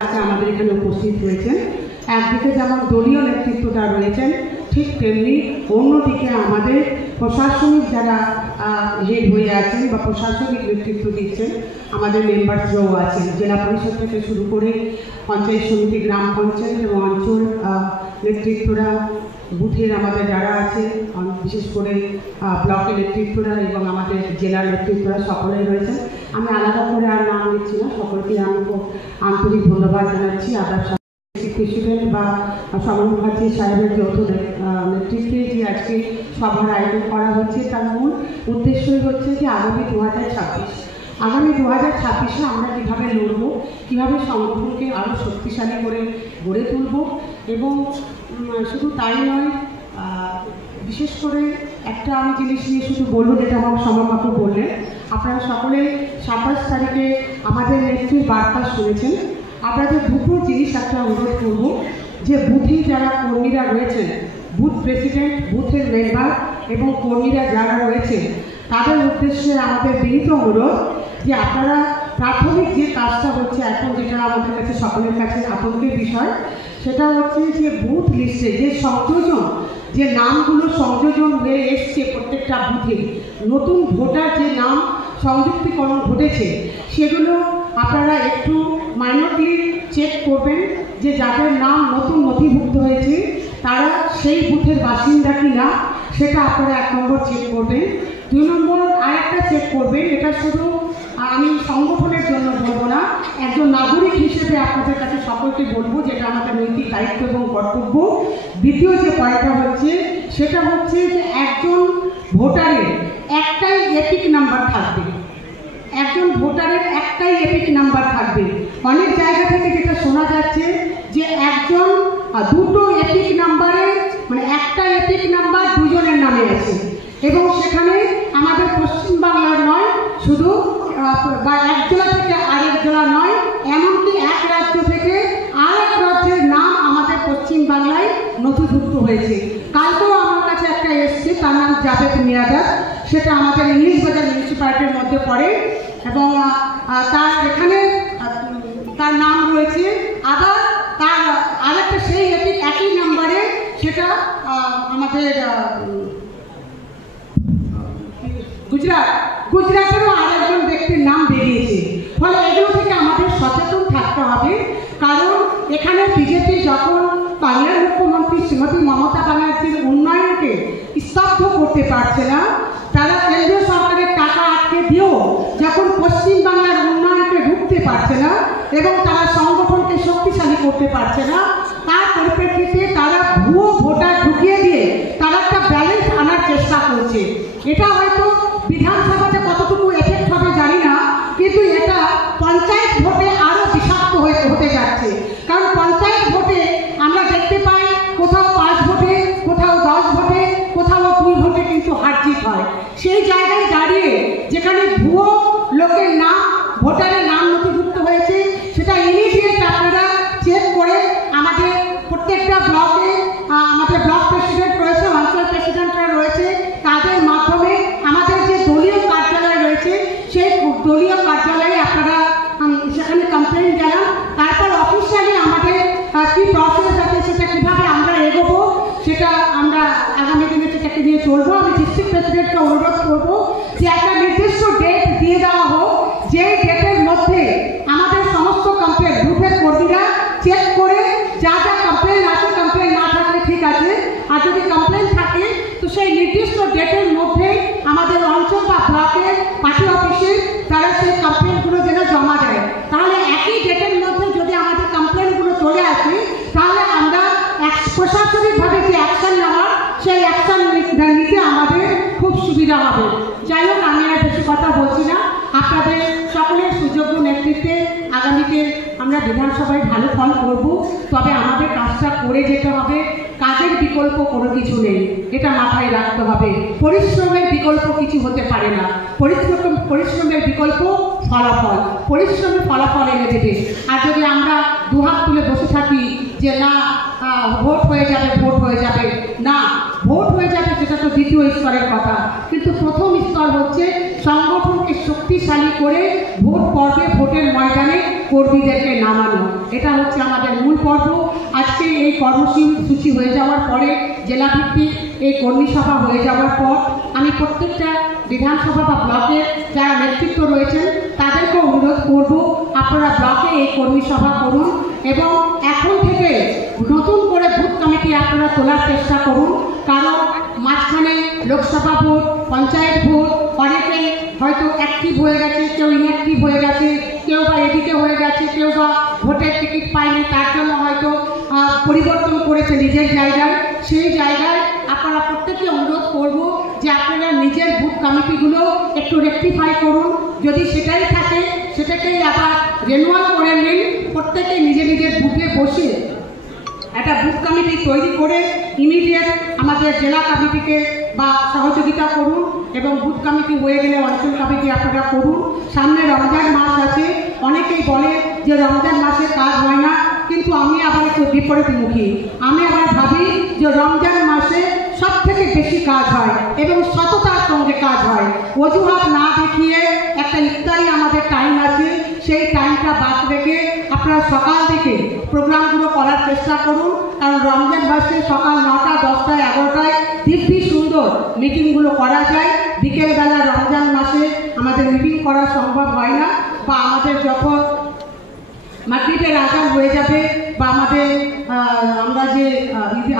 আমাদের এখানে উপস্থিত হয়েছেন। একদিকে যেমন দলীয় নেতৃত্বটা রয়েছেন, ঠিক তেমনি অন্যদিকে আমাদের প্রশাসনিক যারা হেড হয়ে আছেন বা প্রশাসনিক নেতৃত্ব দিচ্ছেন আমাদের মেম্বারসরাও আছেন। জেলা পরিষদ থেকে শুরু করে পঞ্চায়েত সমিতি, গ্রাম পঞ্চায়েত এবং অঞ্চল নেতৃত্বরা, বুথের আমাদের যারা আছে, বিশেষ করে ব্লকের নেতৃত্বরা এবং আমাদের জেলার নেতৃত্বরা সকলেই রয়েছেন। আমি আলাদা করে আর নাম নিচ্ছি না, সকলকে আমি খুব আন্তরিক ধন্যবাদ জানাচ্ছি। আদার প্রেসিডেন্ট বা সমর মুখার্জি সাহেবের যৌথ নেতৃত্বে যে আজকে সভার আয়োজন করা হচ্ছে, তার মূল উদ্দেশ্যই হচ্ছে যে আগামী 2026 আমরা কীভাবে লড়ব, কীভাবে সংগঠনকে আরও শক্তিশালী করে গড়ে তুলব। এবং শুধু তাই নয়, বিশেষ করে একটা আমি জিনিস নিয়ে শুধু বলবো, যেটা আমার সমরবাবু বললেন। আপনারা সকলে 27 তারিখে আমাদের নেত্রীর বার্তা শুনেছেন। আপনাদের দুটো জিনিস একটা অনুরোধ করব, যে বুথে যারা কর্মীরা রয়েছেন, বুথ প্রেসিডেন্ট, বুথের মেম্বার এবং কর্মীরা যারা রয়েছে, তাদের উদ্দেশ্যে আমাদের বিনীত অনুরোধ যে আপনারা প্রাথমিক যে কাজটা হচ্ছে এখন, যেটা আমাদের কাছে সকলের কাছে আতঙ্কের বিষয়, সেটা হচ্ছে যে বুথ লিস্টে যে সংযোজন, যে নামগুলো সংযোজন হয়ে এসছে প্রত্যেকটা বুথে, নতুন ভোটার যে নাম সংযুক্তিকরণ ঘটেছে, সেগুলো আপনারা একটু মাইনরলি চেক করবেন যে যাদের নাম নতুন নথিভুক্ত হয়েছে তারা সেই বুথের বাসিন্দা কি না, সেটা আপনারা 1 নম্বর চেক করবেন। 2 নম্বর আরেকটা চেক করবেন, এটা শুধু আমি সংগঠনের জন্য বলবো না, একজন নাগরিক হিসেবে আপনাদের কাছে সকলকে বলবো, যেটা আমাদের নৈতিক দায়িত্ব এবং কর্তব্য। দ্বিতীয় যে পয়েন্টটা হচ্ছে, সেটা হচ্ছে যে একজন ভোটারের একটাই এপিক নাম্বার থাকবে। একজন ভোটারের একটাই এপিক নাম্বার থাকবে। অনেক জায়গা থেকে যেটা শোনা যাচ্ছে যে একজন দুটো এপিক নাম্বারে, মানে একটা এপিক নাম্বার দুজনের নামে আছে, এবং সেখানে আমাদের পশ্চিমবাংলার নয়, শুধু বা এক জেলা থেকে আরেক জেলা নয়, এমনকি এক রাজ্য থেকে আরেক রাজ্যের নাম আমাদের পশ্চিমবাংলায় নথিভুক্ত হয়েছে। কালকেও আমার কাছে একটা এসছে, তার নাম জাভেদ মিয়াদাদ, সেটা আমাদের ইংলিশ বাজার মিউনিসিপ্যালিটির মধ্যে পড়ে, এবং তার এখানে তার নাম রয়েছে। আবার তার আরেকটা সেই একই নাম্বারে, সেটা আমাদের গুজরাটেরও আরেকজন ব্যক্তির নাম বেরিয়েছে। ফলে এগুলো থেকে আমাদের সচেতন থাকতে হবে, কারণ এখানে বিজেপি যখন বাংলার মুখ্যমন্ত্রী শ্রীমতী মমতা ব্যানার্জির উন্নয়নকে স্তব্ধ করতে পারছে না, তারা কেন্দ্রীয় সরকারের টাকা আটকে দিয়েও যখন পশ্চিমবাংলার উন্নয়নকে ঢুকতে পারছে না এবং তারা সংগঠনকে শক্তিশালী করতে পারছে না, তার পরিপ্রেক্ষিতে তারা ভুয়ো ভোটার ঢুকিয়ে দিয়ে তারা একটা ব্যালেন্স আনার চেষ্টা করছে। এটা হয়তো বিধানসভাতে কতটুকু এফেক্ট হবে জানি না, কিন্তু এটা পঞ্চায়েত ভোটে আরও বিষাক্ত হতে যাচ্ছে। কারণ পঞ্চায়েত ভোটে আমরা দেখতে পাই কোথাও 5 ভোটে, কোথাও 10 ভোটে, কোথাও 2 ভোটে কিন্তু হারজিত হয়। সেই জায়গায় দাঁড়িয়ে যেখানে ভুয়ো লোকের নাম, ভোটারের নাম নথিভুক্ত হয়েছে, সেটা ইমিডিয়েট আপনারা চেক করে আমাদের প্রত্যেকটা ব্লকে আমাদের ব্লক প্রেসিডেন্ট রয়েছে, অঞ্চল প্রেসিডেন্টরা রয়েছে, তাদের মাধ্যমে আমাদের যে দলীয় কার্যালয় রয়েছে, সেই দলীয় কার্যালয়ে আপনারা সেখানে কমপ্লেন জানান। তারপর অফিসিয়ালি আমাদের কি প্রসেস আছে, সেটা কীভাবে আমরা এগোবো, সেটা আমরা আগামী দিনে সেটাকে নিয়ে চলবো। আমি ডিস্ট্রিক্ট প্রেসিডেন্টকে অনুরোধ করবো যে একটা নির্দিষ্ট ডেট দিয়ে দেওয়া হোক, যে ডেটের মধ্যে আমাদের সমস্ত কমপ্লেন বুথের কর্মীরা চেক করে যা যা কমপ্লেন আছে, কমপ্লেন না থাকলে ঠিক আছে, আর যদি কমপ্লেন থাকে তো সেই নির্দিষ্ট ডেটের মধ্যে আমাদের অঞ্চল বা ব্লকের পার্টি অফিসে তারা সেই কমপ্লেনগুলো যেন জমা দেয়। তাহলে একই ডেটের মধ্যে যদি আমাদের কমপ্লেনগুলো চলে আসে, তাহলে আমরা প্রশাসনিকভাবে যে অ্যাকশন নেওয়ার, সেই অ্যাকশন নিতে আমাদের খুব সুবিধা হবে। যাই হোক, আমি আর বেশি কথা বলছি না। আপনাদের সকলের সুযোগ্য নেতৃত্বে আগামীতে আমরা বিধানসভায় ভালো ফল করব, তবে আমাদের কাজটা করে যেতে হবে। কাজের বিকল্প কোনো কিছু নেই, এটা মাথায় রাখতে হবে। পরিশ্রমের বিকল্প কিছু হতে পারে না। পরিশ্রমের বিকল্প ফলাফল, পরিশ্রমের ফলাফল এনে দেবে। আর যদি আমরা দুহাত তুলে বসে থাকি যে না ভোট হয়ে যাবে, ভোট হয়ে যাবে, না ভোট হয়ে যাবে সেটা তো দ্বিতীয় স্তরের কথা, কিন্তু প্রথম স্তর হচ্ছে সংগঠনকে শক্তিশালী করে ভোট পর্বে ভোটের ময়দানে কর্মীদেরকে নামানো, এটা হচ্ছে আমাদের মূল পর্ব। আজকে এই কর্মসূচি হয়ে যাওয়ার পরে, জেলাভিত্তিক এই কর্মী সভা হয়ে যাওয়ার পর, আমি প্রত্যেকটা বিধানসভা বা ব্লকের যারা নেতৃত্ব রয়েছেন তাদেরকে অনুরোধ করব, আপনারা ব্লকে এই কর্মী সভা করুন এবং এখন থেকে নতুন করে বুথ কমিটি আপনারা তোলার চেষ্টা করুন। কারণ মাঝখানে লোকসভা ভোট, পঞ্চায়েত ভোট, অনেকে হয়তো অ্যাক্টিভ হয়ে গেছে, কেউ ইনঅ্যাক্টিভ হয়ে গেছে, কেউ বা এদিকে হয়ে গেছে, কেউ বা ভোটের টিকিট পায়নি, তার জন্য হয়তো পরিবর্তন করেছে নিজের জায়গায়। সেই জায়গায় আপনারা প্রত্যেককে অনুরোধ করব যে আপনারা নিজের বুথ কমিটিগুলো একটু রেকটিফাই করুন। যদি সেটাই থাকে সেটাকেই আবার রেনুয়াল করে নিন। প্রত্যেকে নিজের নিজের বুথে বসে একটা বুথ কমিটি তৈরি করে ইমিডিয়েট আমাদের জেলা কমিটিকে বা সহযোগিতা করুন এবং বুথ কমিটি হয়ে গেলে অঞ্চল কমিটি আপনারা করুন। সামনে রমজান মাস আছে, অনেকেই বলে যে রমজান মাসে কাজ হয় না, কিন্তু আমি আবার একটু বিপরীতমুখী। আমি আবার ভাবি যে রমজান মাসে সব থেকে বেশি কাজ হয় এবং সততার সঙ্গে কাজ হয়। অজুহাত না দেখিয়ে একটা ইফতারি আমাদের টাইম আছে, সেই টাইমটা বাদ রেখে আপনারা সকাল থেকে প্রোগ্রামগুলো করার চেষ্টা করুন। কারণ রমজান মাসে সকাল 9টা, 10টা, 11টায় দিব্যি সুন্দর মিটিংগুলো করা যায়। বিকেলবেলা রমজান মাসে আমাদের মিটিং করা সম্ভব হয় না, বা আমাদের যখন মাগরিবের আজান হয়ে যাবে বা আমরা যে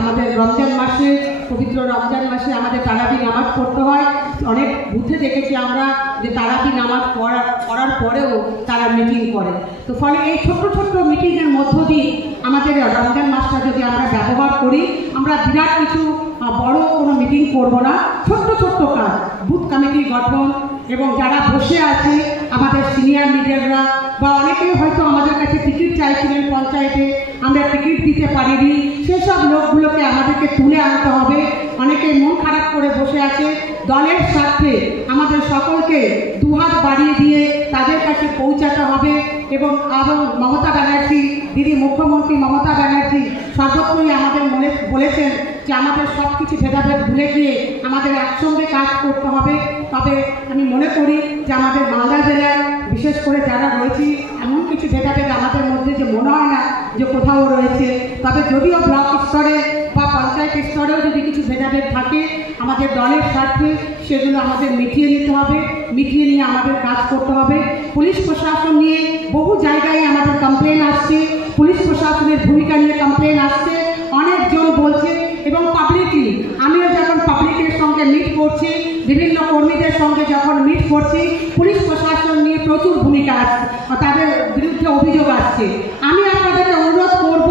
আমাদের রমজান মাসে, পবিত্র রমজান মাসে আমাদের তারাবি নামাজ পড়তে হয়। অনেক বুথে দেখেছি আমরা যে তারাবি নামাজ পড়ার পরেও তারা মিটিং করে। তো ফলে এই ছোট্ট ছোট্ট মিটিংয়ের মধ্য দিয়ে আমাদের রমজান মাসটা যদি আমরা ব্যবহার করি, আমরা বিরাট কিছু বড় কোনো মিটিং করব না, ছোট্ট ছোট্ট কাজ, বুথ কমিটি গঠন এবং যারা বসে আছে আমাদের সিনিয়র লিডাররা বা অনেকেই হয়তো আমাদের কাছে টিকিট চাইছিলেন পঞ্চায়েতে, আমরা টিকিট দিতে পারিনি, সেসব লোকগুলোকে আমাদেরকে তুলে আনতে হবে। অনেকে মন খারাপ করে বসে আছে, দলের স্বার্থে আমাদের সকলকে দুহাত বাড়িয়ে দিয়ে তাদের কাছে পৌঁছাতে হবে। এবং মমতা ব্যানার্জি, দিদি মুখ্যমন্ত্রী মমতা ব্যানার্জি সর্বত্রই আমাদের বলেছেন যে আমাদের সব কিছু ভেদাভেদ ভুলে গিয়ে আমাদের একসঙ্গে কাজ করতে হবে। তবে আমি মনে করি যে আমাদের মালদা জেলায় বিশেষ করে যারা রয়েছি, এমন কিছু ভেদাভেদ আমাদের মধ্যে যে মনে হয় না যে কোথাও রয়েছে। তবে যদিও ব্লক স্তরে বা পঞ্চায়েত স্তরেও যদি কিছু ভেদাভেদ থাকে, আমাদের দলের স্বার্থে সেগুলো আমাদের মিটিয়ে নিতে হবে, মিটিয়ে নিয়ে আমাদের কাজ করতে হবে। পুলিশ প্রশাসন নিয়ে বহু জায়গায় আমাদের কমপ্লেন আসছে, পুলিশ প্রশাসনের ভূমিকা নিয়ে কমপ্লেন আসছে, অনেকজন বলছে। এবং পাবলিকলি আমিও যখন পাবলিকের সঙ্গে মিট করছি, বিভিন্ন কর্মীদের সঙ্গে যখন মিট করছি, পুলিশ প্রশাসন নিয়ে প্রচুর ভূমিকা আসছে, তাদের বিরুদ্ধে অভিযোগ আসছে। আমি আপনাদেরকে অনুরোধ করব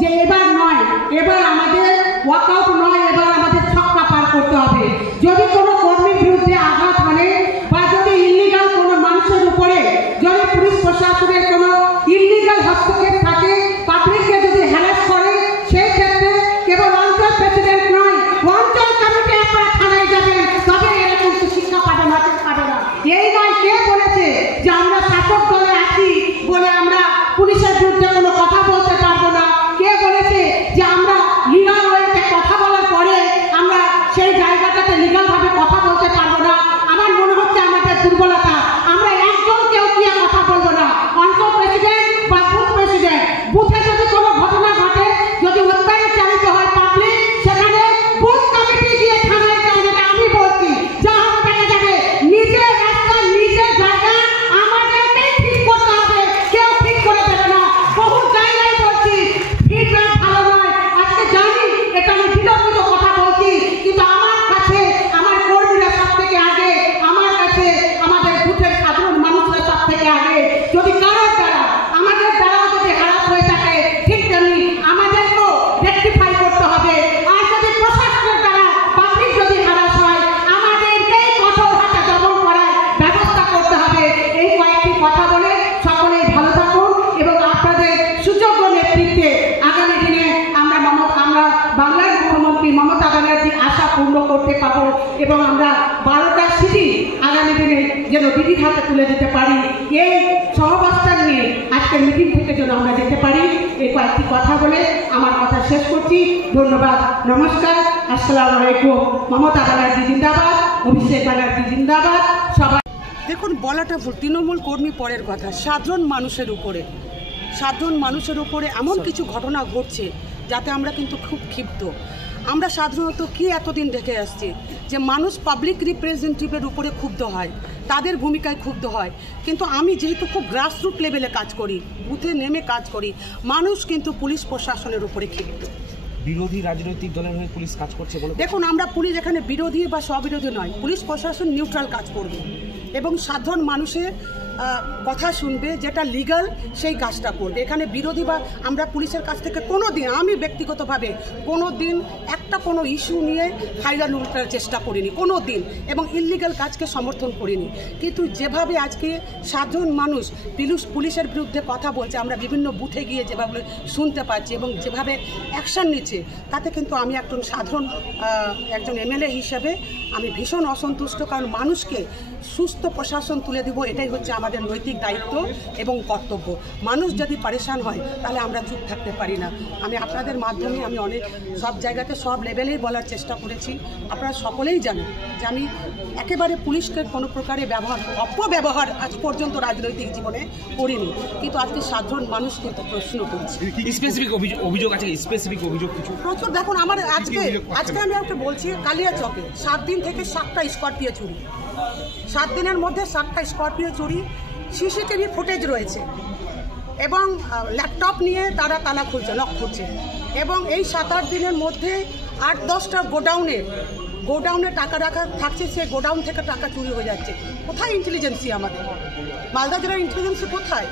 যে এবার নয়, এবার আমাদের ওয়াকআউট নয়, এবার আমাদের ছক্কা পার করতে হবে। যদি কোনো কর্মীর বিরুদ্ধে আঘাত মানে বা যদি ইলিগাল কোনো মানুষের উপরে যদি পুলিশ প্রশাসনের কোনো ইলিগাল হস্তক্ষেপ থাকে, পাবলিককে যদি হ্যারাস করে, সেই ক্ষেত্রে কেবল অঞ্চল প্রেসিডেন্ট নয়, অঞ্চল কমিটি আপনারা থানায় যাবেন, তবে এরকম শিক্ষা পাবে না। এই নয় কে বলেছে যে আমরা শাসক দলে আছি বলে আমরা পুলিশের বিরুদ্ধে কোনো কথা বলতে পারবো না? কে বলেছে যে আমরা লিগাল ওয়েতে কথা বলার পরে আমরা সেই জায়গাটাতে লিগালভাবে কথা বলতে পারবো না? আমার মনে হচ্ছে আমাদের দুর্বলতা। আমরা একজন কেউ কি কথা বলবো না। অঞ্চল প্রেসিডেন্ট বা বুথ প্রেসিডেন্ট, বুথে যদি কোনো ঘটনা ঘটে, যদি অত্যাচারিত হয় পাবলিক, সেখানে বুথ কমিটি গিয়ে থানায় যাবে। আমি বলছি যা হবে দেখা যাবে, নিজের রাস্তা নিজের জায়গা আমাদেরকেই ঠিক করতে হবে, কেউ ঠিক করে দেবে না। বহু জায়গায় বলছি ফিডব্যাক ভালো নয়। আজকে জানি এটা আমি বিতর্কিত কথা বলছি, কিন্তু আমার কাছে আমার কর্মীরা সব থেকে আগে, আমার কাছে আমাদের বুথের সাধারণ মানুষরা সব থেকে আগে। যদি কারোর দ্বারা আমাদের দ্বারাও যদি হ্যারাস হয়ে থাকে, ঠিক তেমনি আমাদেরকেও রেকটিফাই করতে হবে। আর যদি প্রশাসনের দ্বারা পাবলিক যদি হ্যারাস হয়, আমাদেরকেই কঠোর হাতে দমন করার ব্যবস্থা করতে হবে। এই কয়েকটি কথা বলে সকলেই ভালো থাকুন এবং আপনাদের সুযোগ্য নেতৃত্বে আগামী দিনে আমরা বাংলার মুখ্যমন্ত্রী মমতা ব্যানার্জির আশা পূর্ণ করতে পারবো এবং আমরা 12টা সিটি আগামী দিনে যেন দিদির হাতে তুলে দিতে পারি। এই সহবাস্তান নিয়ে আজকের মিটিং থেকে যেন আমরা যেতে পারি। এই কয়েকটি কথা বলে আমার কথা শেষ করছি। ধন্যবাদ, নমস্কার, আসসালামু আলাইকুম। মমতা ব্যানার্জি জিন্দাবাদ, অভিষেক ব্যানার্জি জিন্দাবাদ। সবাই দেখুন, বলাটা ভুল, তৃণমূল কর্মী পরের কথা, সাধারণ মানুষের উপরে এমন কিছু ঘটনা ঘটছে যাতে আমরা কিন্তু খুব ক্ষিপ্ত। আমরা সাধারণত কি এতদিন দেখে আসছি যে মানুষ পাবলিক রিপ্রেজেন্টেটিভের উপরে ক্ষুব্ধ হয়, তাদের ভূমিকায় ক্ষুব্ধ হয়, কিন্তু আমি যেহেতু খুব গ্রাসরুট লেভেলে কাজ করি, বুথে নেমে কাজ করি, মানুষ কিন্তু পুলিশ প্রশাসনের উপরে ক্ষিপ্ত। বিরোধী রাজনৈতিক দলের হয়ে পুলিশ কাজ করছে বলে দেখুন, আমরা পুলিশ এখানে বিরোধী বা স্ববিরোধী নয়, পুলিশ প্রশাসন নিউট্রাল কাজ করবে এবং সাধারণ মানুষের কথা শুনবে, যেটা লিগাল সেই কাজটা করবে। এখানে বিরোধী বা আমরা পুলিশের কাছ থেকে কোনো দিন, আমি ব্যক্তিগতভাবে কোনো দিন কোনো ইস্যু নিয়ে ফাইনাল উল্টার চেষ্টা করিনি কোনো দিন, এবং ইললিগাল কাজকে সমর্থন করিনি। কিন্তু যেভাবে আজকে সাধারণ মানুষ পুলিশের বিরুদ্ধে কথা বলছে, আমরা বিভিন্ন বুথে গিয়ে যেভাবে শুনতে পাচ্ছি এবং যেভাবে অ্যাকশান নিচ্ছে, তাতে কিন্তু আমি একজন এমএলএ হিসেবে আমি ভীষণ অসন্তুষ্ট। কারণ মানুষকে সুস্থ প্রশাসন তুলে দেব, এটাই হচ্ছে আমাদের নৈতিক দায়িত্ব এবং কর্তব্য। মানুষ যদি পরেশান হয় তাহলে আমরা চুপ থাকতে পারি না। আমি আপনাদের মাধ্যমে আমি অনেক সব জায়গাতে সব লেভেলেই বলার চেষ্টা করেছি। আপনারা সকলেই জানেন যে আমি একেবারে পুলিশকে কোনো প্রকারে অপব্যবহার আজ পর্যন্ত রাজনৈতিক জীবনে করিনি, কিন্তু আজকে সাধারণ মানুষ কিন্তু প্রশ্ন করছে। স্পেসিফিক অভিযোগ আছে, স্পেসিফিক অভিযোগ কিছু প্রচুর। দেখুন, আমার আজকে আমি একটা বলছি, কালিয়াচকে 7 দিন থেকে 7টা স্করপিও চুরি, 7 দিনের মধ্যে 7টা স্করপিও চুরি, সিসিটিভি ফুটেজ রয়েছে এবং ল্যাপটপ নিয়ে তারা তালা খুলছে, লক খুলছে, এবং এই 7-8 দিনের মধ্যে 8-10টা গোডাউনে টাকা রাখা থাকছে, সে গোডাউন থেকে টাকা চুরি হয়ে যাচ্ছে। কোথায় ইন্টেলিজেন্সি আমাদের? মালদা জেলার ইন্টেলিজেন্সি কোথায়?